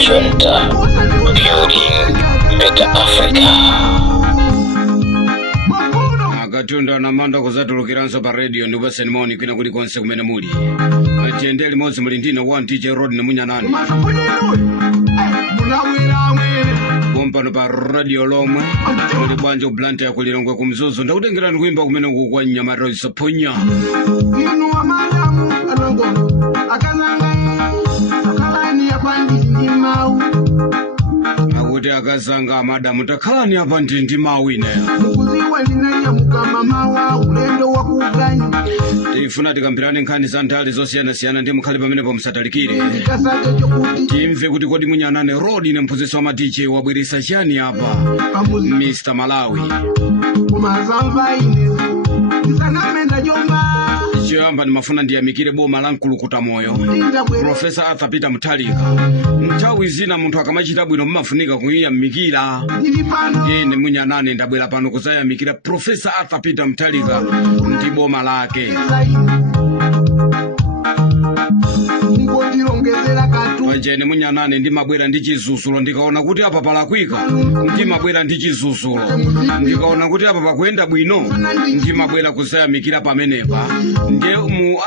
Junta, building better Africa. Akatunda na manda kuzatulukiranso pa radio ndi baseni moni kwina kuli konse kumene muli. Atiyendeli mozi muli ndina one DJ Road na Munyanani. Pompano pa radio lomwe muli bwanja ublante ya kulilongwe kumzuzu ndakutengera ndikuimba kumene kukwa Nyamata isaponya. Inu wa madamu alongo akazanga akalani hapa ndi mau akuti akazanga madamu takhalani hapa ndi mau ine mukuziwa linanya mukama mawa ulendo wa kuganya tifuna tikambirane nkhani za ndali zosiyana ndi mukhale pamene pomsatalikire kasake chokuti timve kuti kodi Munyanane Road ine mphunzitsi wa DJ wabweresa chani hapa Mr. Malawi kumazamva ine ndisanamenda jomba chiyamba ndimafuna ndiyamikire boma la Nkulukuta moyo Professor Arthur Peter Muthalika. Nthawi zina munthu akamachita bwino mmafunika kuyamikira. Ine Munyanane ndabwera pano kuzayamikira Professor Arthur Peter Muthalika ndi boma lake. Wajene Munyanane ndimabwera ndi chizuzulo ndikaona kuti apa palakwika ndimabwera ndi chizuzulo ndikaona kuti apa pakuyenda bwino ndimabwera kuzayamikira pamenepa. Ndiye mu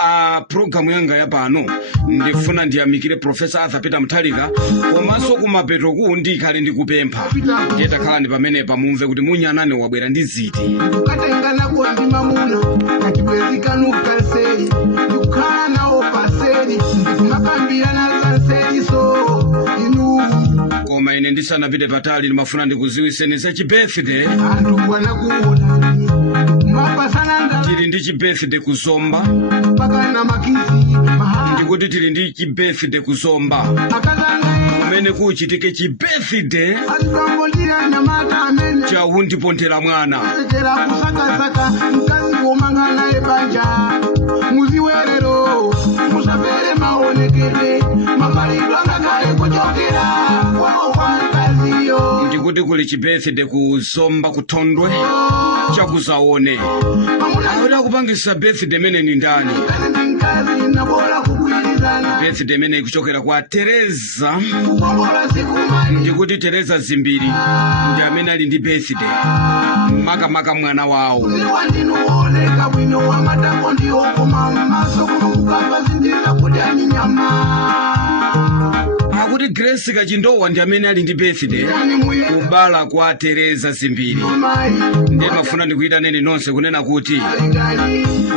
program yanga ya pano ndifuna ndiyamikire Professor Arthur Peter Muthalika komanso kumapeto ku ndikhale ndikupempha ndiye takhalani pamenepa mumve kuti Munyanane wabwera ndi ziti ukatengana ko ndimamuna katibwezikanuka sei ukhala nawo paseni ndikumapambirana zanseni so inu koma ine ndisanapite patali ndimafuna ndikuziwiseni za chibirthday. anthu bwana kuona mapasana tili ndi chibirthday kuzomba pakana makizi ndikuti tili ndi chibirthday kuzomba akazanga kumene kuchitike chibirthday azambulira Nyamata amene cha undiponthera mwana sekera kusakasaka mkazi womangana ebanja muziwerero musapere maonekere mapalidwa ngakale kuchokera kwao kwa mkaziyo ndikuti kuli chibirthday kuzomba kuthondwe chakuzaone akuti akupangisa birthday mene ni ndani mkazi nabola kugwirizana birthday mene kuchokera kwa Teresa kukongola sikumani ndikuti Teresa Zimbiri ndi amene ali ndi birthday makamaka mwana wawo ziwandinuoneka bwino wa matango ndiokoma maso kumukava zindira kuti anyama akuti Grace Kachindowa ndi amene ali ndi birthday kubala kwa Teresa Zimbiri. Ndiye mafuna ndikuita nene nonse kunena kuti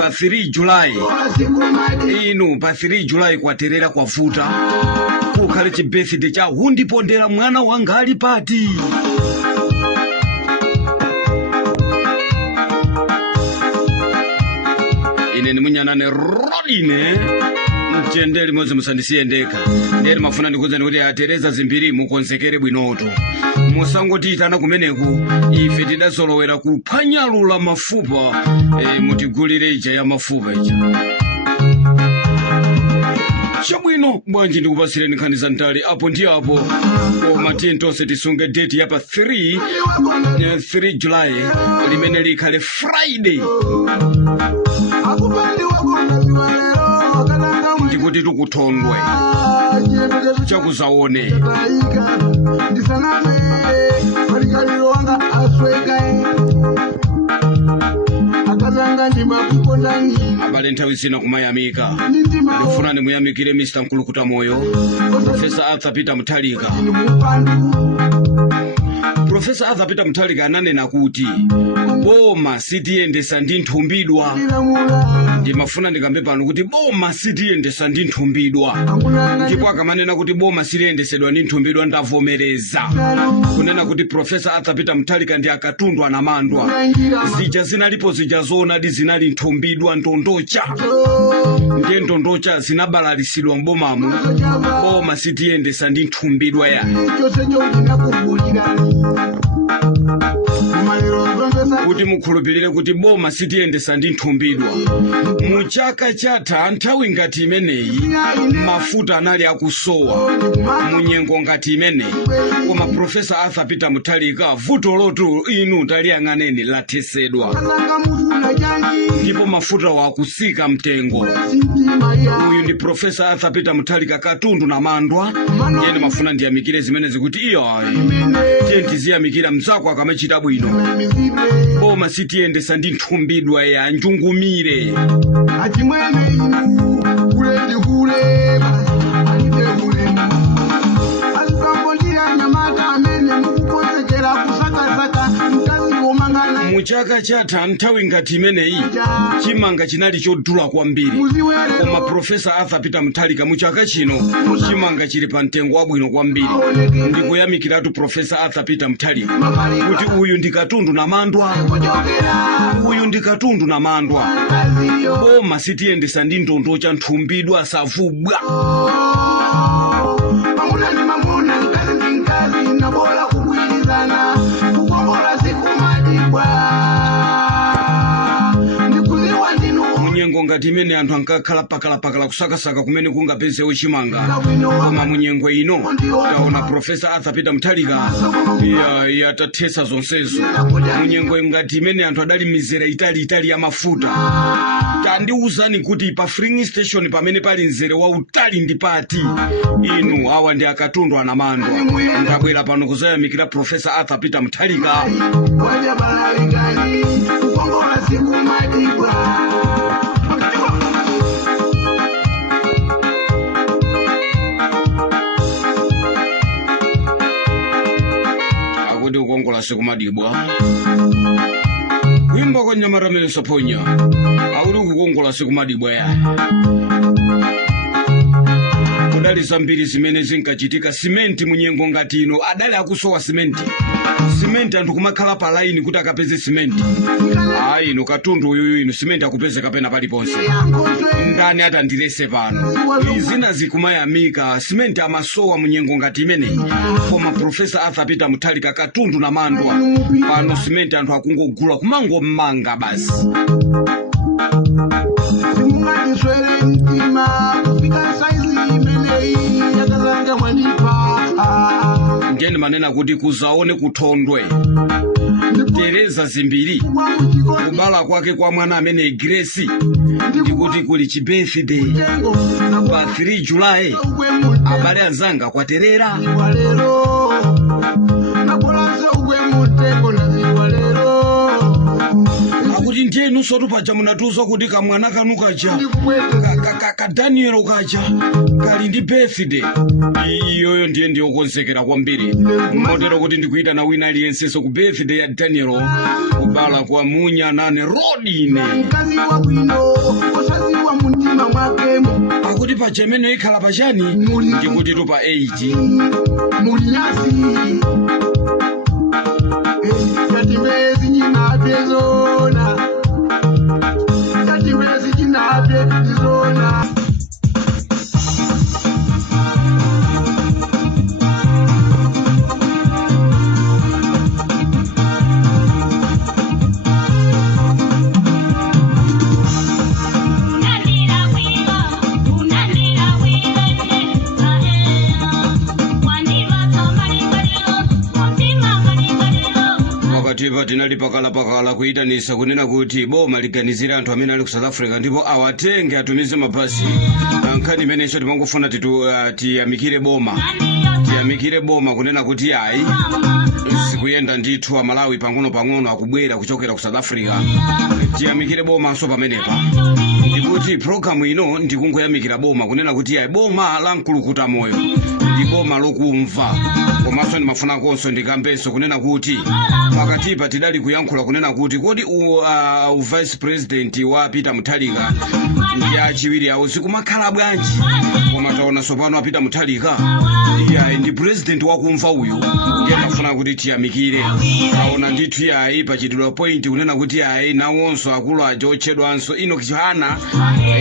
pa 3 July inu pa 3 July kwaterera kwavuta kukhale chibirthday cha undipondera mwana wanga ali pati. Ine ni Munyanane Road ine mtendeli mozi musandisiye ndeka. Ndiye mafuna ndikuza ndikuti Teresa Zimbiri mukonzekere bwinoto musangoti itana kumeneku ife tidazolowera kuphwanyalula mafupa mutigulire ija ya mafupa ija chabwino bwanji ndikupasireni nkhani za ntali apo ndi apo koma tonse tisunge date ya pa 3 July limene likhale Friday ndikuti tukuthondwe chakuzaone ndisaname palikaliro wanga asweka akazanga ndimakukondani abale nthawi zina kumayamika ndikufuna ndimuyamikire Mr. Nkulukuta moyo Professor Arthur Peter Muthalika. Professor Arthur Peter Muthalika ananena kuti boma sitiyendesa ndi nthumbidwa. Ndimafuna ndikambe pano kuti boma sitiyendesa ndi nthumbidwa ndipo akamanena kuti boma siliyendesedwa ndi nthumbidwa ndavomereza kunena kuti Professor Arthur Peter Muthalika ndi akatundu anamandwa zija zinalipo zija zoonadi zinali nthumbidwa ndondocha ndiye ndondocha zinabalalisidwa mbomamu boma sitiyendesa ndi nthumbidwa ya chose ndinakugulira kumaliro nzombe kuti mukhulupirire kuti boma sitiyendesa ndi nthumbidwa. Mu chaka chatha nthawi ngati imeneyi mafuta anali akusowa mu nyengo ngati imeneyi, koma Profesa Arthur Peter Mutharika vuto lotu inu taliyang'aneni lathesedwa, ndipo mafuta wakusika mtengo. Uyu ndi Profesa Arthur Peter Mutharika katundu na mandwa. Yene mafuna ndiyamikire zimene zikuti iyayi tiyentiziyamikira mzako akamachita bwino. Boma sitiyendesa ndi nthumbidwa ya njungumire. Muchaka chatha nthawi ngati imeneyi chimanga chinali chodula kwambiri, koma Profesa Arthur Peter Mutharika muchaka chino chimanga chili pa mtengo wabwino kwambiri. Ndikuyamikiratu Profesa Arthur Peter Mutharika kuti uyu ndi katundu na mandwa, uyu ndi katundu na mandwa. Boma sitiyendesa ndi ndondo cha nthumbidwa asavubwa. Munyengo ngati imene anthu ankakhala pakala kusakasaka kumene kungapezewo chimanga, koma munyengo ino taona Profesa Arthur Peter Mutharika yatathesa zonsezo. Munyengo ngati imene anthu adali mizera itali ya mafuta. Tandiuzani kuti pa filling station pamene pali mzere wa utali ndi pati. Inu awa ndi akatundu anamandwa. Ndabwera pano kuzayamikira Profesa Arthur Peter Mutharika. Akuti ukongola sikumadibwa. Wimbo kwa Nyamara mene Soponya. Akuti ukongola sikumadibwa ya. Kudali zambiri zimene zinkachitika. Simenti munyengo ngati ino adali akusowa simenti. Simenti anthu kumakhala pa line kuti akapeze simenti. Ayi ino katundu uyu ino simenti akupeze kapena paliponse. Ndani atandirese pano. Izina zikumayamika simenti amasowa munyengo ngati imeneyi, koma Profesa Arthur Peter Mutharika katundu na mandwa. Pano simenti anthu akungogula kumango mmanga basi. Ngeni manena kuti kuzaone kuthondwe Tereza zimbiri kubala kwake kwa mwana amene Grace ndikuti kuli chibirthday pa 3 July. Abale anzanga kwaterera akuti ndiye nuso paja munatuzo kuti kamwana kanu kaja ka Daniel kaja kali ndi birthday. Iyoyo ndiye ndiyokonzekera kwambiri motero kuti ndikuita na wina aliyense ku birthday ya Daniel kubala kwa munya nane rodine. Akuti paja imene ikhala pachani ndikuti tupa 8 Katimezi nyina bezona. Katimezi nyina bezona. Tinali pakala kuitanisa kunena kuti boma liganizira anthu amene ali ku South Africa ndipo awatenge atumize mabasi. Nkhani imeneyo timangofuna tiyamikire boma kunena kuti ayi sikuyenda ndithu Malawi pang'ono akubwera kuchokera ku South Africa. Tiyamikire boma so pamenepa ndikuti program ino ndikungoyamikira boma kunena kuti ayi boma la mkulukuta moyo ndi boma lokumva. Komanso ndimafuna konso ndikambenso kunena kuti pakatipa tidali kuyankhula kunena kuti kodi vice president wa Peter Mutharika ndi achiwiri awo zikumakhala bwanji. Koma taona sopano Peter Mutharika iye ndi president wakumva uyu. Ndiye ndafuna kuti tiyamikire. Taona ndithu yayi pachitidwa point kunena kuti yayi nawonso akulu aja otchedwanso ino kichana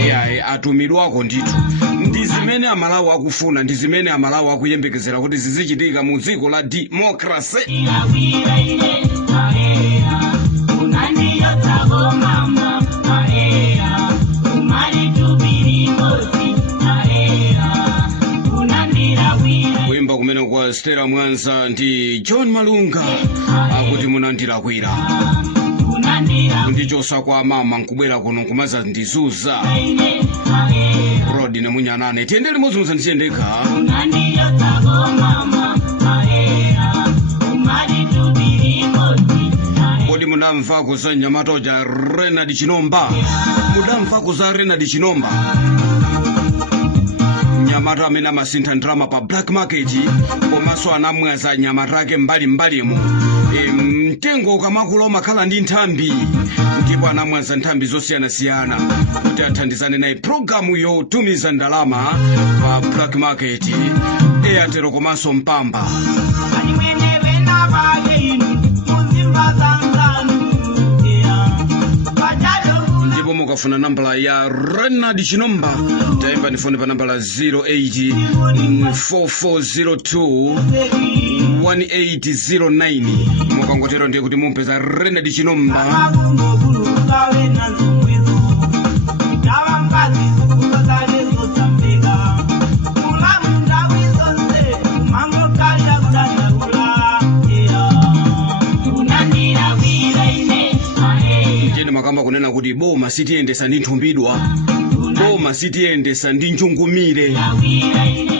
yayi atumidwako ndithu. Ndi zimene Amalawi akufuna, ndi zimene Amalawi akuyembekezera kuti zizichitika mu dziko la democracy. kuimba kumene kwa Stella Mwanza ndi John Malunga akuti munandilakwira kundichosa kwa mama nkubwera kuno kumaza ndizuza Rodi na munyanane tiende limodzi muzandisiyendeka kodi mudamvako za nyamato ja Renard Chinomba mudamvako za Renard Chinomba nyamata amene amasintha ndalama pa black market komanso anamwaza nyamata ake mbalimbalimu mtengo ukamakula umakhala ndi nthambi ndipo anamwaza nthambi zosiyanasiyana kuti athandizane naye programu yotumiza ndalama pa black market Airtel komanso Mpamba ndipo mukafuna nambala ya Renard Chinomba taimba nifone pa nambala 0844021809 mukangotero ndiye kuti mumpeza Renard Chinomba makamba kunena kuti boma sitiyendesa ndi nthumbidwa boma sitiyendesa ndi njungumire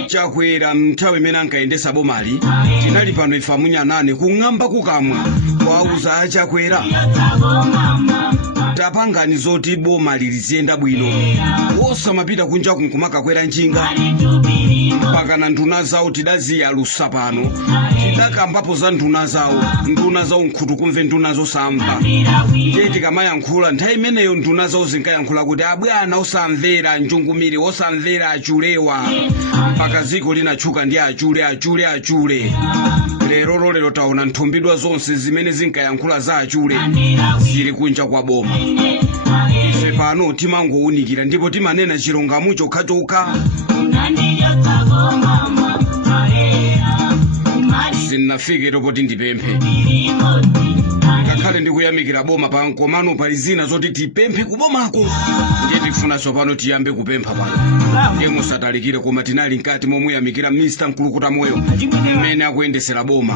chakwera mnthawi imene ankayendesa bomali tinali pano ife amunyanane kung'amba kukamwa kwauza achakwera tapangani zoti boma liziyenda bwino wosamapita kunja kunkumakakwera njinga mpaka nduna zawo tidaziyalusa pano tidakambapo za nduna zawo nkhutu kumve nduna zosamva ndiye tikamayankhula nthawi imeneyo nduna zawo zinkayankhula kuti abwana osamvera njungumiri osamvera achulewa mpaka ziko linatchuka ndi achule lero taona nthumbidwa zonse zimene zinkayankhula za achule zili kunja kwa boma ife pano timangowunikira ndipo timanena chilungamo chokha sinnafike topoti ndipemphe ngakhale ndikuyamikira boma pankomano pali zina zoti tipemphe kubomako ndiye tifunaso pano tiyambe kupempha pano ndiye musatalikire koma tinali mkati momuyamikira Mr. Mkulukuta Moyo mmene akuyendesera boma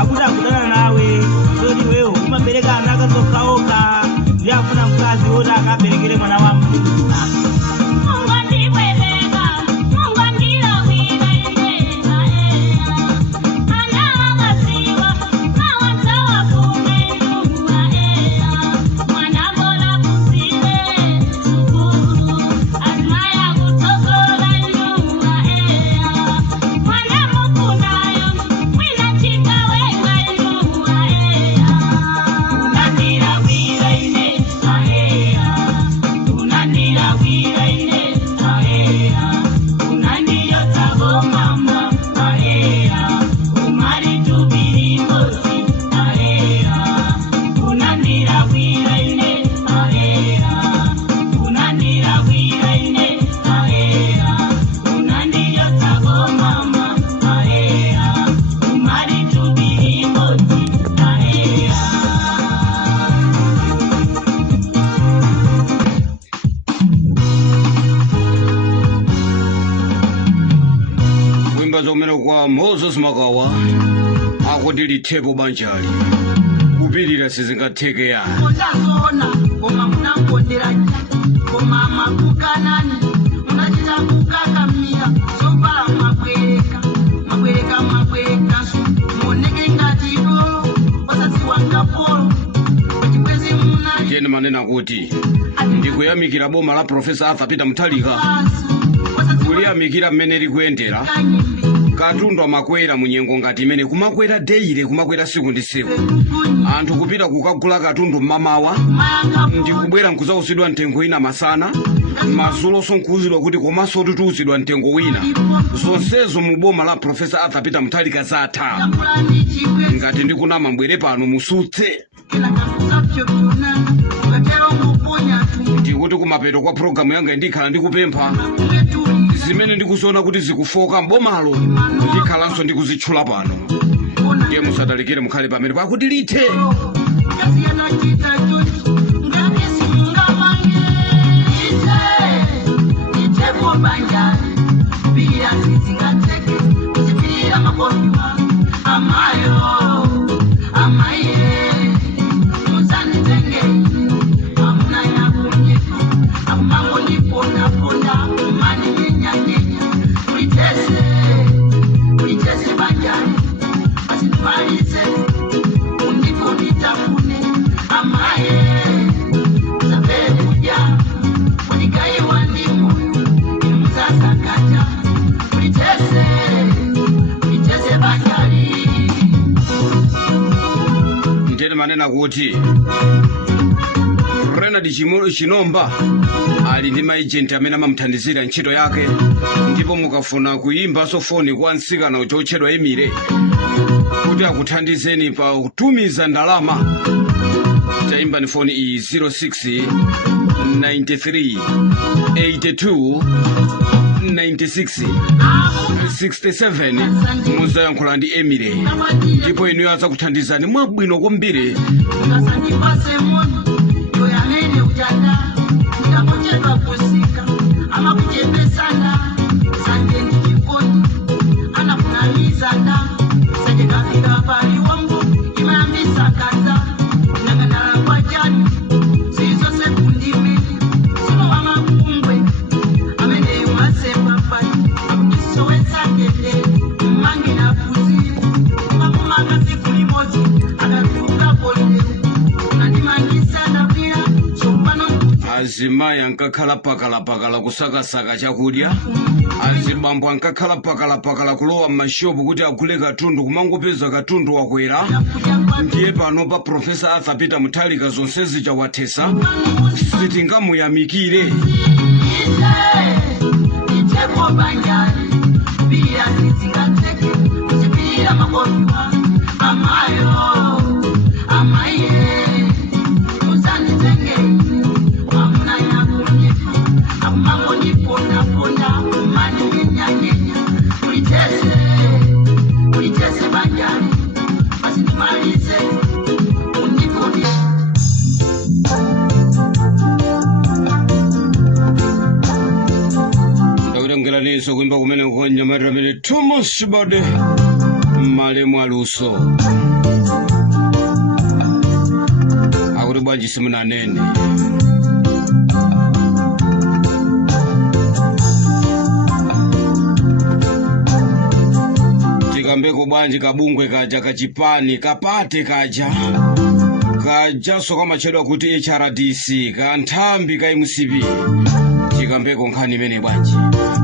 akuti akudana nawe zoti wewe umabereka ana akazokaoka ndiye afuna mkazi woti akaberekere mwana wa mtu zomero kwa Moses Magawa akuti lithepo banjali kupirira sizingatheke ya Ndazona koma munakondera koma makukanani unachita kukakamia sopala mabwereka muoneke ngatipo wasasi wangapolo wachipwezi munali jeni manena kuti ndikuyamikira boma la Profesa Arthur Peter Muthalika kuliyamikira mmene likuyendera katundu amakwera munyengo ngati imene kumakwera deire kumakwera siku ndi siku anthu kupita kukagula katundu mmamawa ndikubwera nkuzausidwa mtengo ina masana mazulo sonkuzidwa kuti komanso tutuzidwa mtengo wina zonsezo mu boma la Profesa Arthur Peter Muthalika zatha ngati ndikunama mbwere pano musutse ndikuti kumapeto kwa programu yanga ndikhala ndikupempha zimene ndikuziona kuti zikufoka mbomalo ndikhalanso ndikuzitchula pano ndiye musatalikire mukhale pamene pakuti lithe Nitepo banjari Bila sisi ngateke Kujipira makofiwa Amayo Amaye Muzani tenge Amuna ya kunyefu Amango nipona pona Umani nyenya nyenya Uitese banjari Asinumalize Unipo nitafune Amaye Zabele kuja Unikaye wandimu Imusasa kaja Uitese banjari Ndeni manena kuti Renard Chinomba ali ndi maagent amene amamthandizira ntchito yake, ndipo mukafuna kuyimba sofoni kwa nsikana chotchedwa Emire kuti akuthandizeni pa kutumiza ndalama, tayimba ni foni iyi 06 93 82 96 67 muzayankhula ndi Emire, ndipo inu aza kuthandizani mwabwino kwambiri. Ngasandipase moni yoyamene ujanda ndapochedwa kusika ama kuchepesana sanje ndikoni anakunamizana sanje kafika pali wangu imambisa kaza nangandala kwa jani sizo sekundime sino mama kumbwe amene yumasemba pali akundisowetsa kete mmangi na kuzi kumaka siku limozi akaruka poleu Azimai ankakhala pakala kusakasaka chakudya, azibambo ankakhala pakala kulowa m'mashopu kuti agule katundu kumangopeza katundu wakwera. Ndiye pano pa Profesa Arthur Peter Mutharika zonsezi chawathesa sitingamuyamikire. Nitepo banjari Bila sisi ngateke Kujipira makofiwa Amayo Amaye Muzani tenge Amuna ya kunyefu Amango nipona pona Umani nyenya nyenya Uitese banjari Basi nimalize Unipone Ngelaniso kuimba kumene kukonja maramene Thomas Bade Malemu Aluso akuti bwanji simunanene. Tikambeko bwanji kabungwe kaja kachipani kapate kaja kajaso kamachedwa kuti HRDC kanthambi ka MCP. Tikambeko nkhani imene bwanji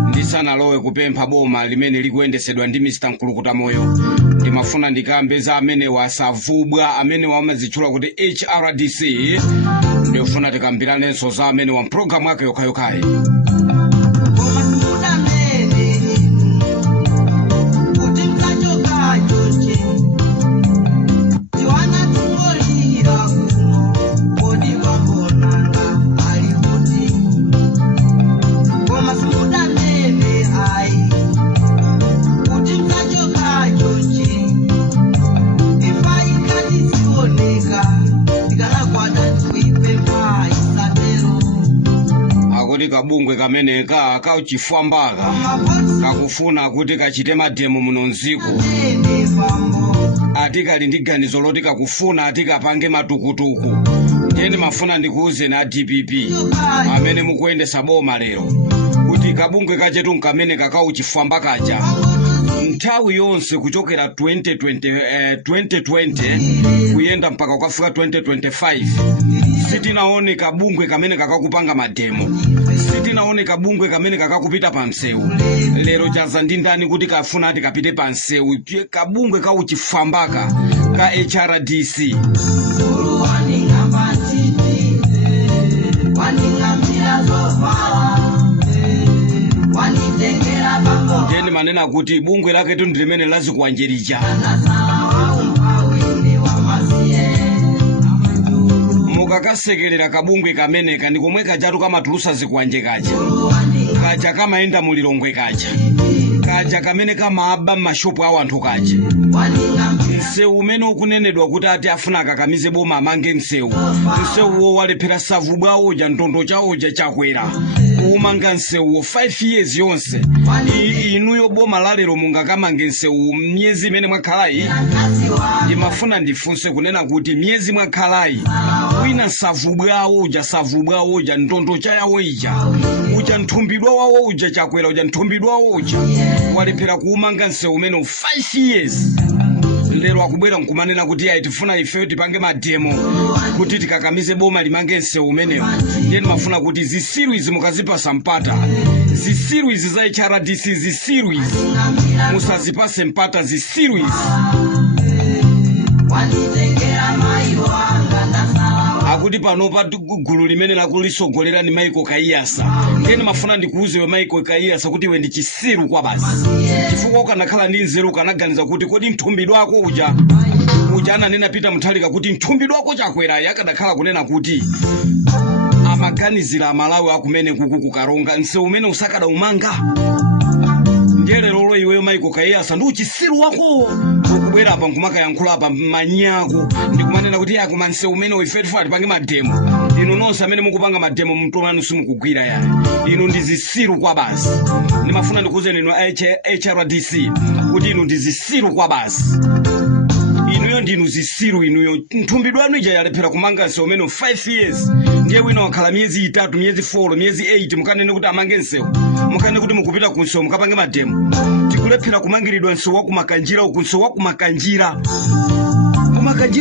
ndisanalowe kupempha boma limene likuyendesedwa ndi Mr. Nkulukuta Moyo, ndimafuna ndikambe za amene wasavubwa amene wamazitchula kuti HRDC, ndifuna tikambiranenso za amene wa mpulogalamu yake yokhayokayi. Kabungwe kamene kauchifwambaka kakufuna kuti kachite mademo muno nziko, atikali ndi ganizo loti kakufuna atikapange matukutuku. Ndiye ndimafuna ndikuuze na DPP amene mukuyendesa boma lero kuti kabungwe kachetu nkamene kakauchifwamba kaja nthawi yonse kuchokera 2020 kuyenda mpaka ukafika 2025 sitinaone kabungwe kamene kakakupanga mademo, sitinaone kabungwe kamene kakakupita pa msewu. Lero chaza ndi ndani kuti kafuna ati kapite pa msewu? Kabungwe kauchifwambaka ka HRDC. Jeni manena kuti bungwe lake tu ndilimene lazikuwanjerija. Mukakasekelera kabungwe kamene kandi komwe kajatu kamatulusa zikuwanje kaje kaja kamaenda mulilongwe kaja kamene kamaba mashopu awo anthu kaja msewu umene ukunenedwa kuti ati afuna akakamize boma amange msewuwo walephera savu bwawoja ntondo chawoja chakwera kuumanga msewuwo 5 years yonse. Inuyo boma lalero mungakamange msewu myezi imene mwakhalayi imafuna ndifunse kunena kuti myezi mwakhalayi wina savu bwawoja ntondo chayawo ija uja nthumbidwa wawo uja chakwera uja nthumbidwa wawo uja walephera kuumanga msewu umene 5 years. Lero akubwera nkumanena kuti ayi tifuna ifeyo tipange mademo kuti tikakamize boma limange msewu umenewo. Ndiye mafuna kuti zisiru izi mukazipasa mpata, zisiru izi za HRDC, zisiru izi musazipase mpata, zisiru izi akuti panopa gulu limene lakulisogolera ni Michael Kaiyasa. Ndiye mafuna ndikuuze we Michael Kaiyasa kuti we ndi chisiru kwa basi, chifukwa ukanakhala ndi nzeru ukanaganiza kuti kodi mthumbidwa wako uja ananena Peter Mutharika kuti mthumbidwa wako chakwera yakadakhala kunena kuti amaganizira Amalawi akumene kuku kukaronga msewu umene usakada umanga. Ndiye lero iweyo Michael Kaiyasa ndi uchisiru wako ukubwera apa nkumakayankhula apa manyako ndikumanena kuti yakuma msewu umene uifetufa tipange mademo. Inu nonse amene mukupanga mademo mtomanu simukugwira yani, inu ndi zisiru kwa basi. Ndimafuna ndikuuzeni inu HRDC kuti inu ndi zisiru kwa basi. Inuyo ndinu zisiru, inuyo mthumbidwa wanu ija yalephera kumanga msewu umene 5 years. Ndiye wina wakhala myezi 3, myezi 4, myezi 8 mukanene kuti amange msewu, mukanene kuti mukupita ku msewu mukapange mademo. Tikulephera kumangiridwa msewu wakumakanjira uku, msewu wakumakanjira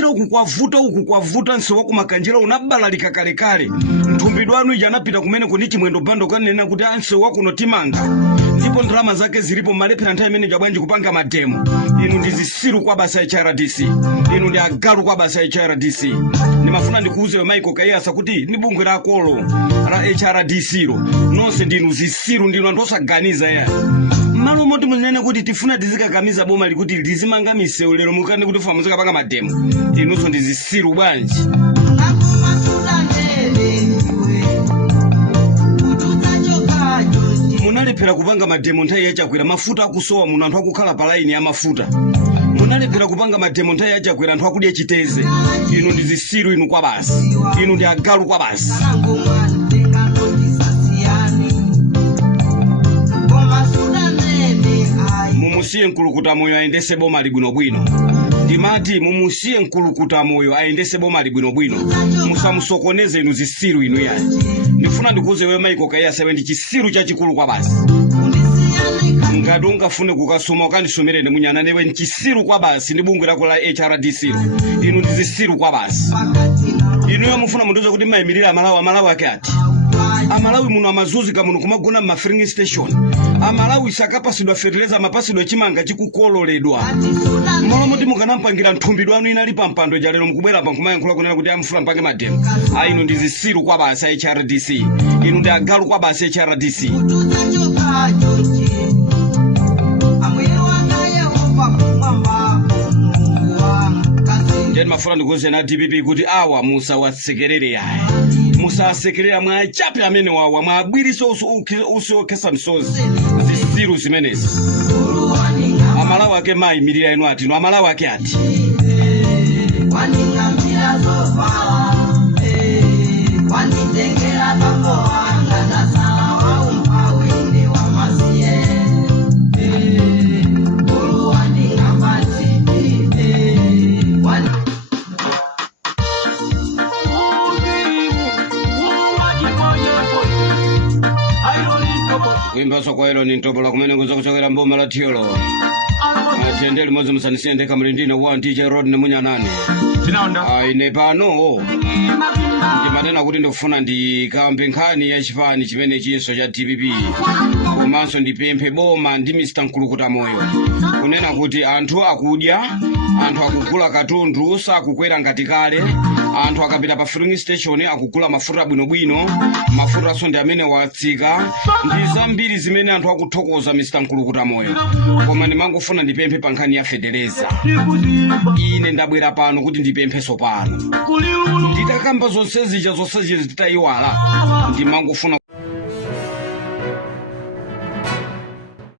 uku kwavuta msewu wakumakanjira unabalalika kalekale. Mthumbidwa wanu ija anapita kumene kuni chimwendo bando kanena kuti msewu wakuno timanga, ndipo ndalama zake zilipo malephera nthawi imene jabwanji kupanga mademo. Inu ndi zisiru kwa basa HRDC, inu ndi agalu kwa basa HRDC. Nimafuna ndikuuze we Michael Kaiyasa kuti ni bungwe lakolo la HRDC lo nonse ndinu zisiru, ndinu anthu osaganiza ya malo moti munene kuti tifuna tizikakamiza boma likuti lizimanga misewu lero mukane kuti funa muzikapanga mademo. Inunso ndi zisiru bwanji. Munalephera kupanga mademo nthawi yachakwera mafuta akusowa muno anthu akukhala pa line ya mafuta. Munalephera kupanga mademo nthawi yachakwera anthu akudya chiteze. Inu ndi zisiru inu kwa basi, inu ndi agalu kwa basi. Mumusiye mkulukuta moyo aendese boma libwinobwino. Ndimati mumusiye mkulukuta moyo aendese boma libwinobwino. Musamusokoneze inu zisiru inu yani. Ndifuna ndikuuze we Michael Kaiyasa we ndi chisiru chachikulu kwa basi. Ngati ungafune kukasoma ukandisomere ndi munyana newe nchisiru kwa basi ndi bungwe lako la HRDC. Inu ndi zisiru kwa basi. Inuyo mufuna munduze kuti mayimirira Amalawi ake ati. Amalawi muno amazuzika muno kumagona ma filling station. Amalawi sakapasidwa fertilizer mapasidwa chimanga chikukololedwa. Malo moti mukanampangira nthumbidwa wanu inali pa mpando ja lero mukubwera pa nkumayankhula kunena kuti amfuna mpange mademo. Inu ndi zisiru kwa basi HRDC. Inu ndi agalu kwa basi HRDC. Ndiye mafuna ndikuuze na DPP kuti awa musawasekerere yaye. Musasekerera mwachape amene wawa mwabwiriso usiokesa msozi. Zisiru zimenezi. Amalawi ake mayimirira inu ati, no Amalawi ake ati. Kuimbaso kwa hilo ni ntobola kumene kunza kuchokera mboma la Tiolo. Atendeli mozi musanisiye ndeka mlindine wa DJ Rod ni munya nani. Ine pano ndimatena kuti ndikufuna ndikambe nkhani ya chipani chimene chinso cha DPP. Komanso ndipemphe boma ndi Mr. Mkulukuta moyo kunena kuti anthu akudya, anthu akugula katundu sakukwera ngati kale, anthu akapita pa filling station akugula mafuta bwinobwino, mafuta so ndi amene watsika. Ndi zambiri zimene anthu akuthokoza Mr. Mkulukuta moyo. Koma ndimangofuna ndipemphe pa nkhani ya Federeza. Ine ndabwera pano kuti ndipemphe sopano. Nditakamba zonse zija zitayiwala ndimangofuna